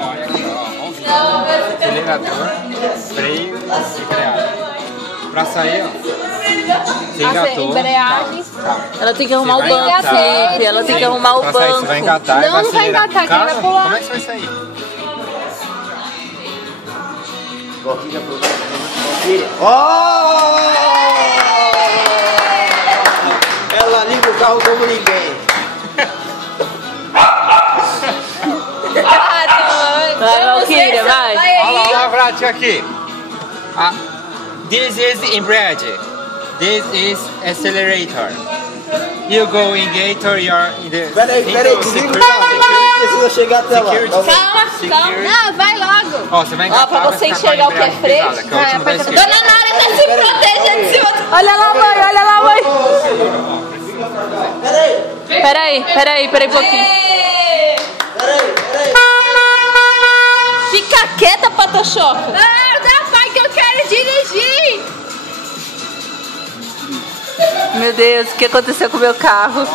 Olha aqui, ó. Acelerador, freio e embreagem. Pra sair, ó. Você engatou. Embreagem. Ela tem que arrumar o banco sempre. Ela tem que arrumar o banco. Você vai engatar e vai não vai engatar, quem vai pular. Como é que você vai sair? Oh! Ela liga o carro como ninguém. Vai, Valkyria, vai. Olha lá a prática aqui. This is embreagem. This is accelerator. You go in gator, you're in the... Peraí, desliga o carro. Precisa chegar até lá. Calma. Não, vai logo. Ó, você vai engatar, pra você enxergar o que é freio. Dona Nara tá se protegendo de cima. Olha lá, mãe. Peraí um pouquinho. Peraí. Fica quieta, Patochoca. Não, pai, que eu quero dirigir. Meu Deus, o que aconteceu com o meu carro?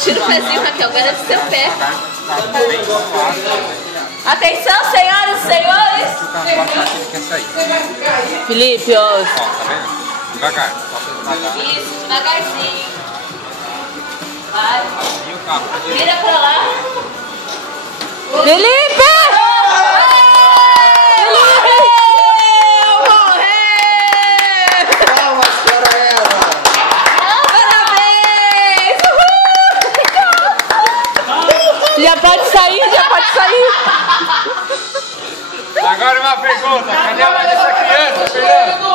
Tira o pezinho, Raquel, garante seu pé. Atenção, senhoras e senhores. Felipe, ó. Ó, tá vendo? Devagar. Isso, devagarzinho. Vai. E o carro? Vira pra lá. Felipe! Palmas para ela. Parabéns! Já pode sair. Agora uma pergunta. Cadê a mãe dessa criança, Fernando?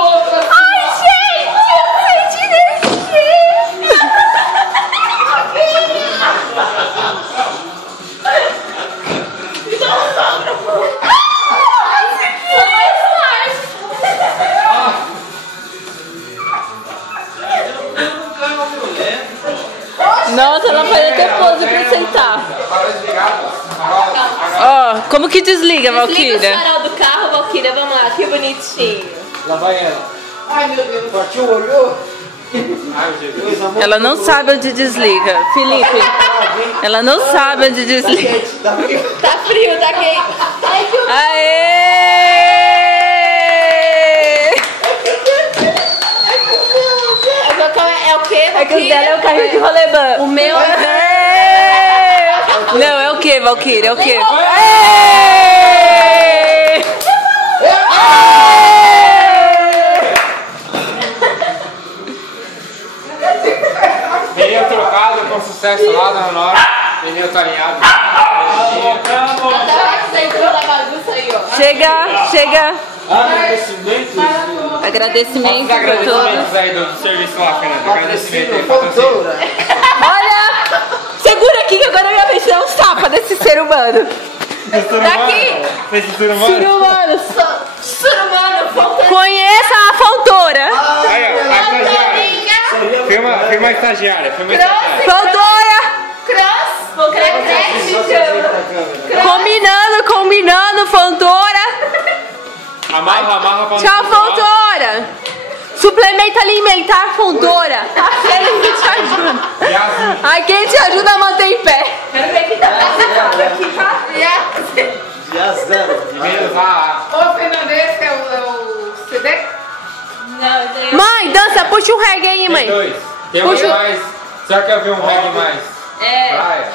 Ai, gente! Eu sei dirigir! Nossa, ela vai ter pose pra sentar. Ó, como que desliga, Valkyria? Desliga o farol do carro, Valkyria. Vamos lá, que bonitinho. Lá vai ela. Ai, meu Deus. Partiu, olhou. Ela não sabe onde desliga. Felipe, ela não sabe onde desliga. Tá frio, tá quente. Aê! É o quê? É que o dela é o carrinho de rolemã. O meu é... Não, é o quê, Valkyria? É o quê? Pneu trocado com sucesso lá, dona Nora. Pneu tá alinhado. Chega. Agradecimento pra todos. Aí do serviço lá, Fernanda. Agradecimento aí pra você. Olha! Segura aqui que agora eu ia ver se é um tapa desse ser humano. Daqui! Ser humano? Ser humano, conheça a Fontoura! Aí, ó, a estagiária. Filma a estagiária. Fontoura! Cross! Combinando, Fontoura! Amarra pra Tchau, Fontoura! Suplemento alimentar, Fontoura! Aquele que te ajuda! Aquele te ajuda a manter em pé! Quero ver quem tá passando aqui, tá? Já zero. Ô, Fernando, esse é o CD? Não, mãe, dança, puxa um reggae aí, mãe! Tem um mais. Será que eu vi um reggae mais? É! Praia?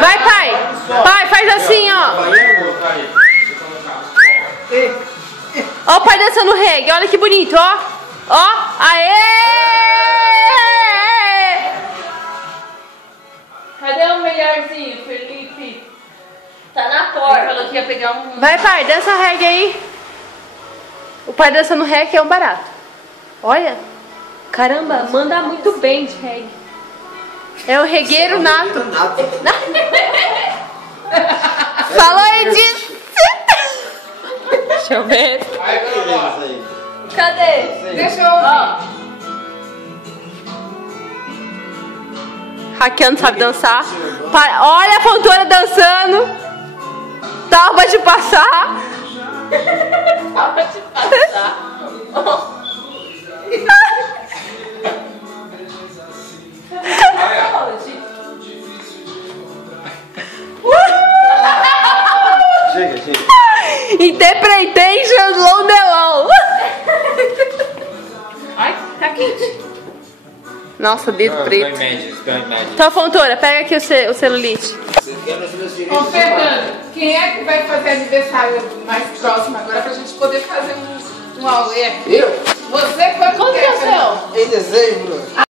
Vai, pai! Pai, faz assim, ó! Ó o pai dançando reggae, olha que bonito, ó! Ó! Aê! Cadê o melhorzinho, Felipe? Tá na porta. Ele falou que ia pegar um... Vai, pai, dança reggae aí. O pai dançando reggae é um barato. Olha. Caramba, manda muito bem de reggae. É o regueiro nato. Falou aí disso. Deixa eu ver. Cadê? Deixa eu ouvir. Raquel não sabe dançar. Olha a Fontoura dançando. Tava de passar. Tava de passar. Interpretation on the wall. Ai, tá quente. Nossa, dedo preto. Imagine. Então, Fontoura, pega aqui o celulite. Ô, Fernando, quem é que vai fazer aniversário mais próximo agora pra gente poder fazer um auê? Eu? Você, quando Quanto que é o seu? Em dezembro.